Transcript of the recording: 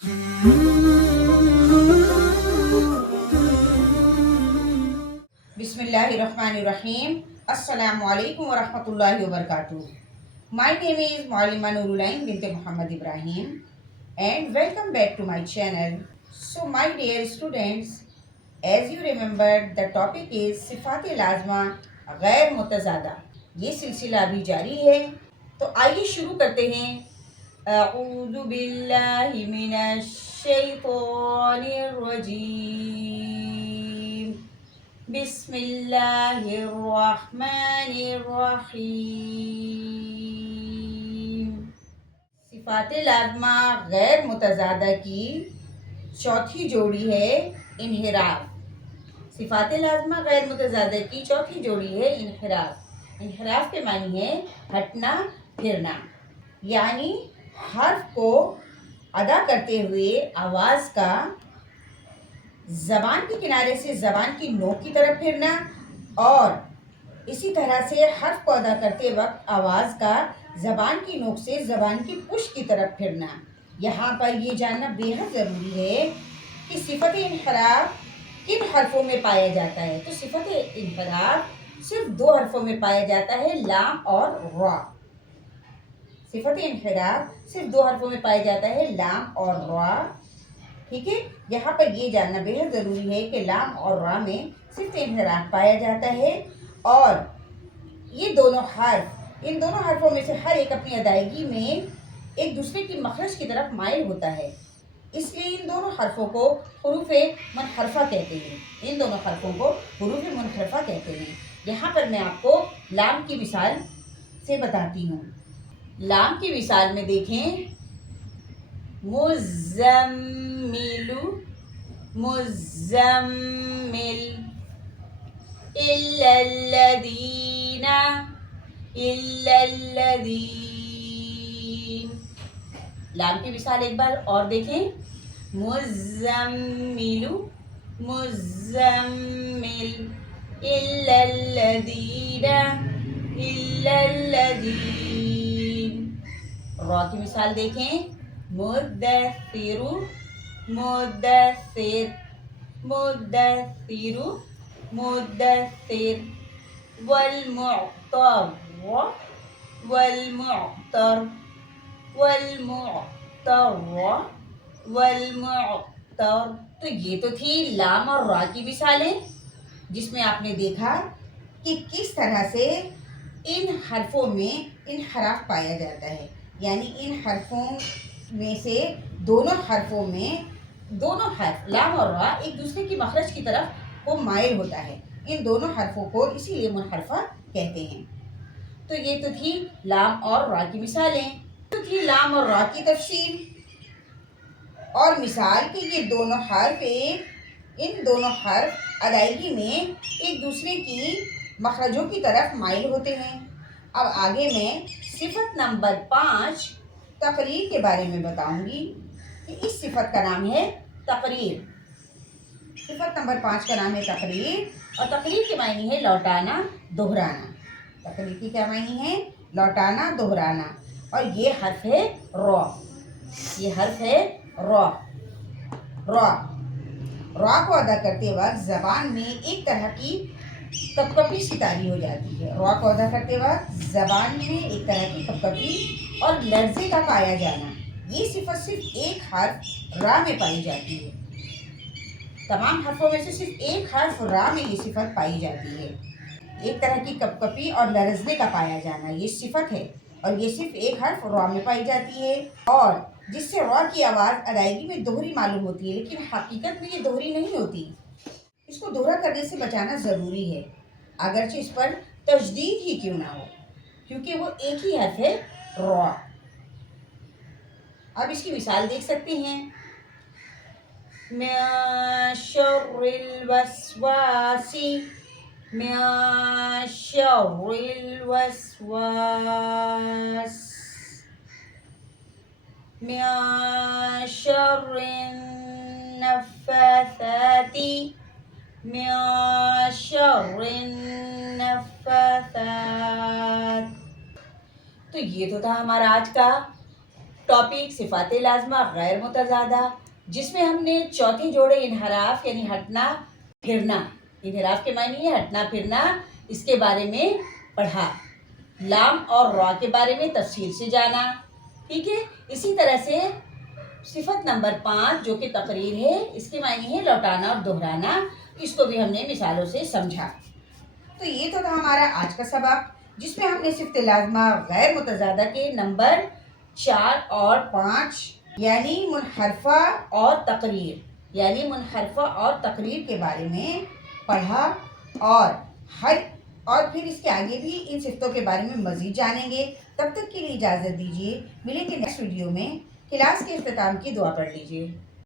बिस्मिल्लाहिर्रहमानिर्रहीम। अस्सलामु अलैकुम वरहमतुल्लाहि वबरकातुहू। My name is Maulima Nurulain bint Muhammad Ibrahim and welcome back to my channel. So my dear students, as you remember the topic is सिफ़ात लाज़िमा गैर मुतज़ादा। ये सिलसिला अभी जारी है, तो आइए शुरू करते हैं। अऊज़ु बिल्लाहि मिनश शैतानिर रजीम। बिस्मिल्लाहिर्रहमानिर्रहीम। सिफ़ात लाज़िमा गैर मुतज़ादा की चौथी जोड़ी है इन्हिराफ। सिफ़ात लाज़िमा गैर मुतज़ादा की चौथी जोड़ी है इन्हिराफ। इन्हिराफ के मानी है हटना फिरना, यानी हर्फ को अदा करते हुए आवाज़ का ज़बान के किनारे से ज़बान की नोक की तरफ फिरना, और इसी तरह से हर्फ को अदा करते वक्त आवाज़ का ज़बान की नोक से ज़बान की पुश की तरफ फिरना। यहाँ पर ये जानना बेहद ज़रूरी है कि सिफ़त इन्हिराफ किन हरफों में पाया जाता है। तो सिफ़त इन्हिराफ सिर्फ दो हरफों में पाया जाता है, लाम और रा। सिफ़त इन्हिराफ सिर्फ दो हरफों में पाया जाता है, लाम और रा। ठीक है, यहाँ पर ये जानना बेहद ज़रूरी है कि लाम और रा में सिर्फ इन्हिराफ पाया जाता है, और ये दोनों हर्फ, इन दोनों हरफों में से हर एक अपनी अदायगी में एक दूसरे की मखरज की तरफ माइल होता है, इसलिए इन दोनों हरफों को हुरूफ मुनहरफा कहते हैं। इन दोनों हरफों को हुरूफ मुनहरफा कहते हैं। यहाँ पर मैं आपको लाम की मिसाल से बताती हूँ। लाम की मिसाल में देखें, मुज़म्मिलु, मुज़म्मिल, इल्लल्लज़ीना, इल्लल्लज़ीन। लाम की मिसाल एक बार और देखें, मुज़म्मिलु, मुज़म्मिल, इल्लल्लज़ीना, इल्लल्लज़ीन। रा की मिसाल देखें, मुद्दस्सिरु, मुद्दस्सिर, मुद्दस्सिरु, मुद्दस्सिर, वल्मुअत्तर, वल्मुअत्तर, वल्मुअत्तर, वल्मुअत्तर। तो ये तो थी लाम और रा की मिसालें, जिसमें आपने देखा कि किस तरह से इन हरफों में इन्हिराफ पाया जाता है, यानी इन हरफों में से दोनों हरफों में दोनों हर्फ लाम और रा एक दूसरे की मखरज की तरफ को माइल होता है। इन दोनों हरफों को इसीलिए मुनहरफा कहते हैं। तो ये तो थी लाम और रा की मिसालें, तो थी लाम और रा की तफसील और मिसाल कि ये दोनों हर्फ इन दोनों हर्फ अदायगी में एक दूसरे की मखरजों की तरफ माइल होते हैं। अब आगे मैं सिफत नंबर 5 तकरीर के बारे में बताऊंगी कि इस सिफत का नाम है तकरीर। सिफत नंबर 5 का नाम है तकरीर, और तकरीर के मायने है लौटाना, दोहराना। तकरीर की क्या मायने है? लौटाना, दोहराना। और ये हर्फ है रॉ, ये हर्फ है रॉ। रॉ रॉ को अदा करते वक्त ज़बान में एक तरह की कपकपी सी तारी हो जाती है। रॉ को अदा करते वक्त ज़बान में एक तरह की कपकपी और लर्ज़े का पाया जाना, ये सिफत सिर्फ एक हर्फ रा में पाई जाती है। तमाम हर्फों में से सिर्फ एक हर्फ रा में ये सिफत पाई जाती है। एक तरह की कपकपी और लर्ज़ने का पाया जाना, ये सिफत है, और ये सिर्फ एक हर्फ रॉ में पाई जाती है, और जिससे रॉ की आवाज़ अदायगी में दोहरी मालूम होती है, लेकिन हकीकत में ये दोहरी नहीं होती। इसको दोहरा करने से बचाना ज़रूरी है, अगरचे इस पर तशदीद ही क्यों ना हो, क्योंकि वो एक ही हर्फ है रॉ। अब इसकी मिसाल देख सकते हैं, मिन शर्रिल वस्वासी, मिन शर्रिल वस्वास, मिन शर्रिन नफ़्फ़ासाती, मिन शर्रिन नफ़्फ़ासात। तो ये तो था हमारा आज का ٹاپک صفات لازمہ غیر متضادہ، جس میں ہم نے چوتھے جوڑے انحراف یعنی ہٹنا پھرنا، انحراف کے معنی ہے ہٹنا پھرنا، اس کے بارے میں پڑھا، لام اور را کے بارے میں تفصیل سے جانا، ٹھیک ہے۔ اسی طرح سے صفت نمبر 5 جو کہ تقریر ہے، اس کے معنی ہے لوٹانا اور دہرانا، اس کو بھی ہم نے مثالوں سے سمجھا۔ تو یہ تو تھا ہمارا آج کا سبق، جس میں ہم نے صفت لازمہ غیر متضادہ کے نمبر 4 اور 5 یعنی منحرفہ اور تقریر کے بارے میں پڑھا، اور پھر اس کے آگے بھی ان صفتوں کے بارے میں مزید جانیں گے۔ تب تک کے لیے اجازت دیجیے، ملیں گے نیکسٹ ویڈیو میں۔ کلاس کے اختتام کی دعا پڑھ لیجیے۔